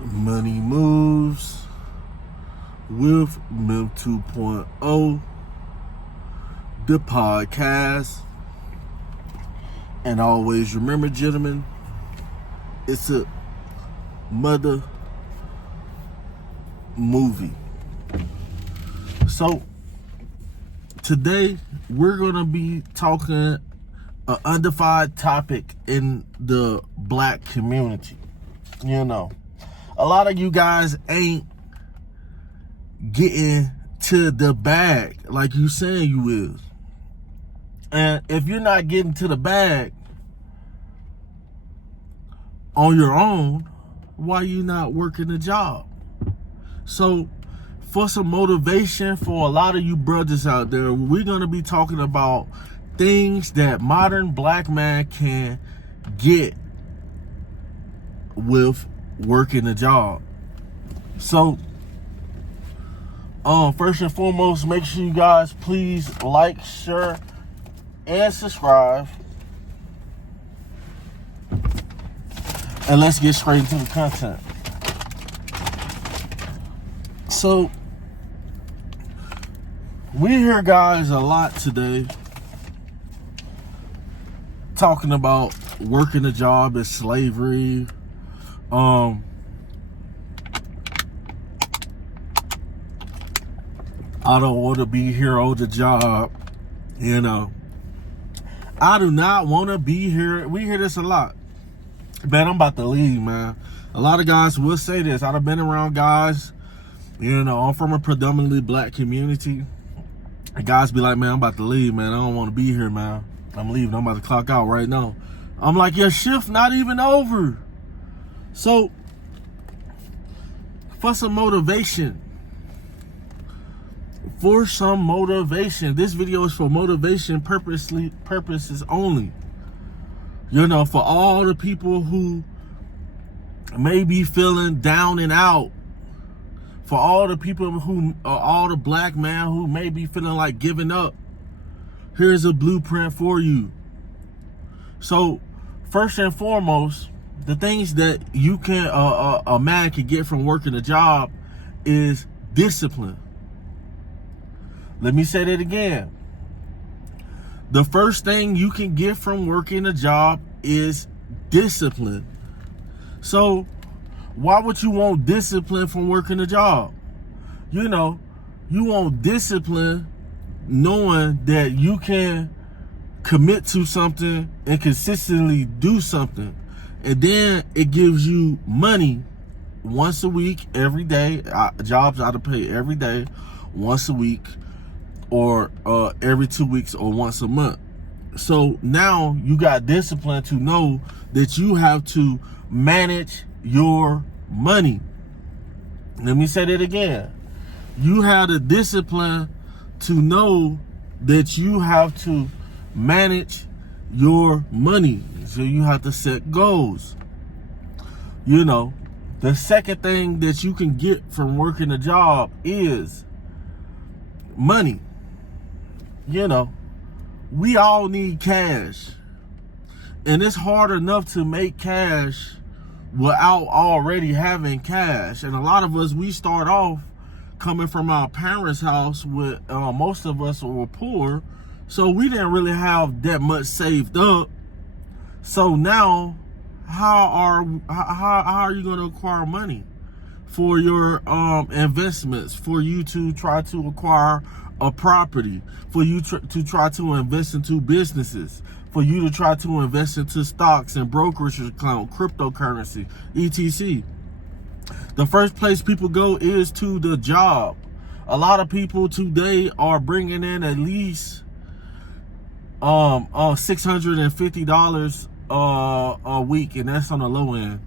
Money Moves with MIM 2.0, the podcast. And always remember, gentlemen, it's a mother movie. So today we're gonna be talking an undefined topic in the black community. You know, a lot of you guys ain't getting to the bag like you saying you is. And if you're not getting to the bag on your own, why you not working a job? So for some motivation for a lot of you brothers out there, we're going to be talking about things that modern black man can get with working a job. So first and foremost, make sure you guys please like, share, and subscribe. And let's get straight into the content. So we hear guys a lot today talking about working a job as slavery. I don't want to be here on the job. You know, I do not want to be here. We hear this a lot. Man, I'm about to leave, man. A lot of guys will say this. I've been around guys, you know, I'm from a predominantly black community. And guys be like, man, I'm about to leave, man. I don't want to be here, man. I'm leaving. I'm about to clock out right now. I'm like, your shift not even over. So, for some motivation, this video is for motivation purposes only. You know, for all the people who may be feeling down and out, for all the people who, all the black man who may be feeling like giving up, here's a blueprint for you. So, first and foremost, the things that you can, a man can get from working a job is discipline. Let me say that again. The first thing you can get from working a job is discipline. So, why would you want discipline from working a job? You know, you want discipline knowing that you can commit to something and consistently do something. And then it gives you money once a week, every day. Jobs ought to pay every day, once a week, or every 2 weeks, or once a month. So now you got discipline to know that you have to manage your money. Let me say that again. You have the discipline to know that you have to manage your money. So you have to set goals. You know, the second thing that you can get from working a job is money. You know, we all need cash. And it's hard enough to make cash without already having cash. And a lot of us, we start off coming from our parents' house with, most of us were poor. So we didn't really have that much saved up. So now, how are you going to acquire money for your investments, for you to try to acquire a property, for you to try to invest into businesses, for you to try to invest into stocks and brokerage account, cryptocurrency, etc. The first place people go is to the job. A lot of people today are bringing in at least $650 a week, and that's on the low end.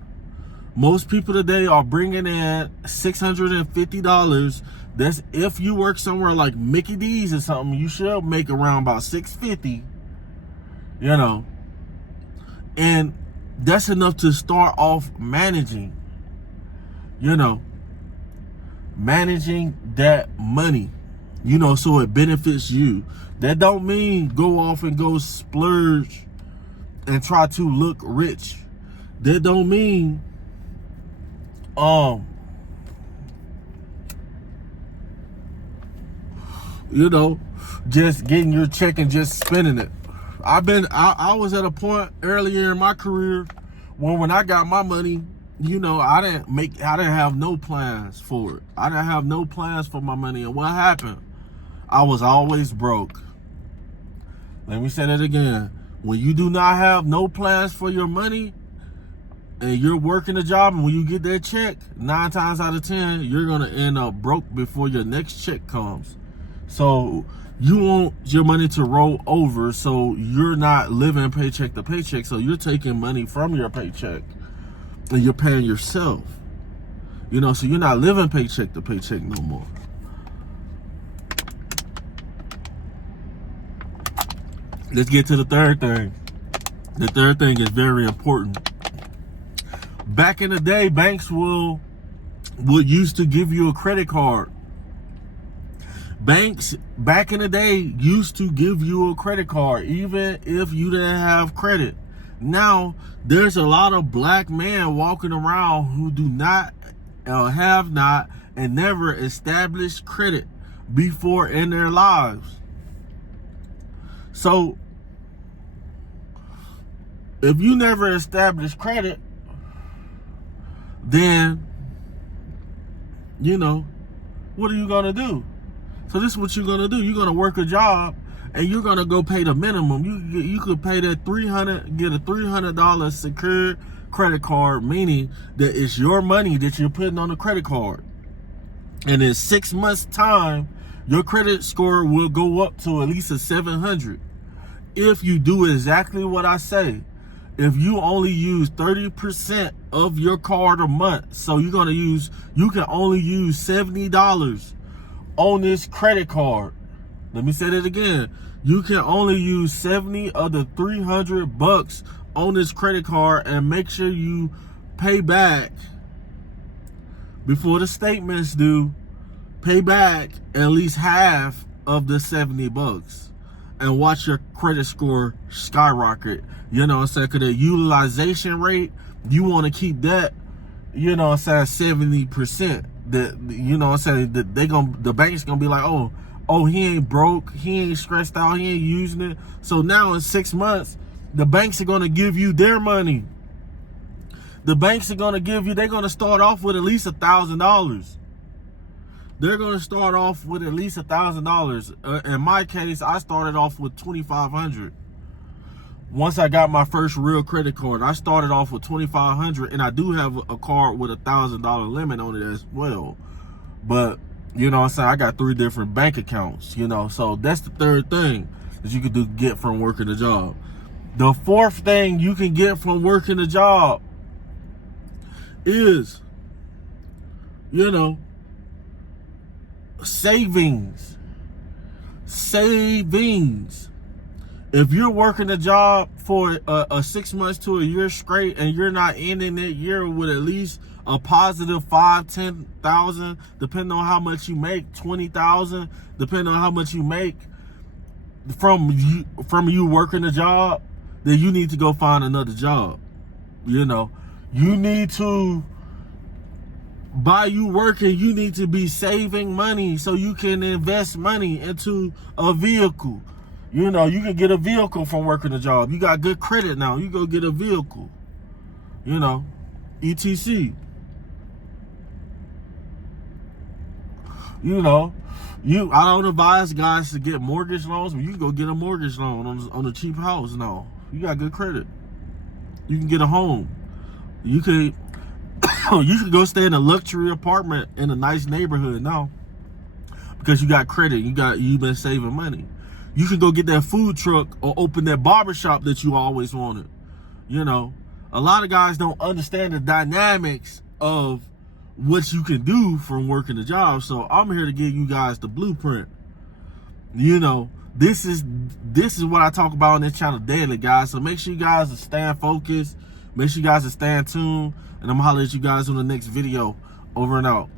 Most people today are bringing in $650. That's if you work somewhere like Mickey D's or something, you should make around about $650. You know, and that's enough to start off managing. You know, managing that money. You know, so it benefits you. That don't mean go off and go splurge and try to look rich. That don't mean you know, just getting your check and just spending it. I was at a point earlier in my career when I got my money, you know, I didn't have no plans for it. I didn't have no plans for my money. And what happened? I was always broke. Let me say that again. When you do not have no plans for your money and you're working a job, and when you get that check, 9 times out of 10, you're going to end up broke before your next check comes. So you want your money to roll over, so you're not living paycheck to paycheck. So you're taking money from your paycheck and you're paying yourself. You know, so you're not living paycheck to paycheck no more. Let's get to the third thing. The third thing is very important. Back in the day, banks would used to give you a credit card. Banks back in the day used to give you a credit card even if you didn't have credit. Now there's a lot of black men walking around who do not have not and never established credit before in their lives. So if you never establish credit, then, you know, what are you going to do? So this is what you're going to do. You're going to work a job and you're going to go pay the minimum. You could pay that get a $300 secured credit card, meaning that it's your money that you're putting on the credit card. And in 6 months' time, your credit score will go up to at least a 700. If you do exactly what I say. If you only use 30% of your card a month, so you can only use $70 on this credit card. Let me say that again. You can only use 70 of the $300 on this credit card, and make sure you pay back before the statements due. Pay back at least half of the $70 and watch your credit score skyrocket. You know what I'm saying? Because the utilization rate, you want to keep that, you know what I'm saying, 70%. That, you know what I'm saying, the bank's gonna be like, oh, he ain't broke, he ain't stressed out, he ain't using it. So now in 6 months, the banks are gonna give you their money. The banks are gonna they're gonna start off with at least $1,000. They're gonna start off with at least $1,000. In my case, I started off with $2,500. Once I got my first real credit card, I started off with $2,500, and I do have a card with a $1,000 limit on it as well. But you know what I'm saying, I got 3 different bank accounts, you know. So that's the third thing that you could get from working a job. The fourth thing you can get from working a job is, you know, savings. If you're working a job for a 6 months to a year straight, and you're not ending that year with at least a positive 5,000-10,000, depending on how much you make, 20,000, depending on how much you make from you working a job, then you need to go find another job. You know, you need to, by you working, you need to be saving money so you can invest money into a vehicle. You know, you can get a vehicle from working a job. You got good credit now. You go get a vehicle. You know, etc. You know, I don't advise guys to get mortgage loans, but you can go get a mortgage loan on a cheap house now. You got good credit. You can get a home. You could go stay in a luxury apartment in a nice neighborhood now because you got credit. You've been saving money. You can go get that food truck or open that barbershop that you always wanted. You know, a lot of guys don't understand the dynamics of what you can do from working a job. So I'm here to give you guys the blueprint. You know, this is what I talk about on this channel daily, guys. So make sure you guys are staying focused. Make sure you guys are staying tuned. And I'm gonna holler at you guys on the next video. Over and out.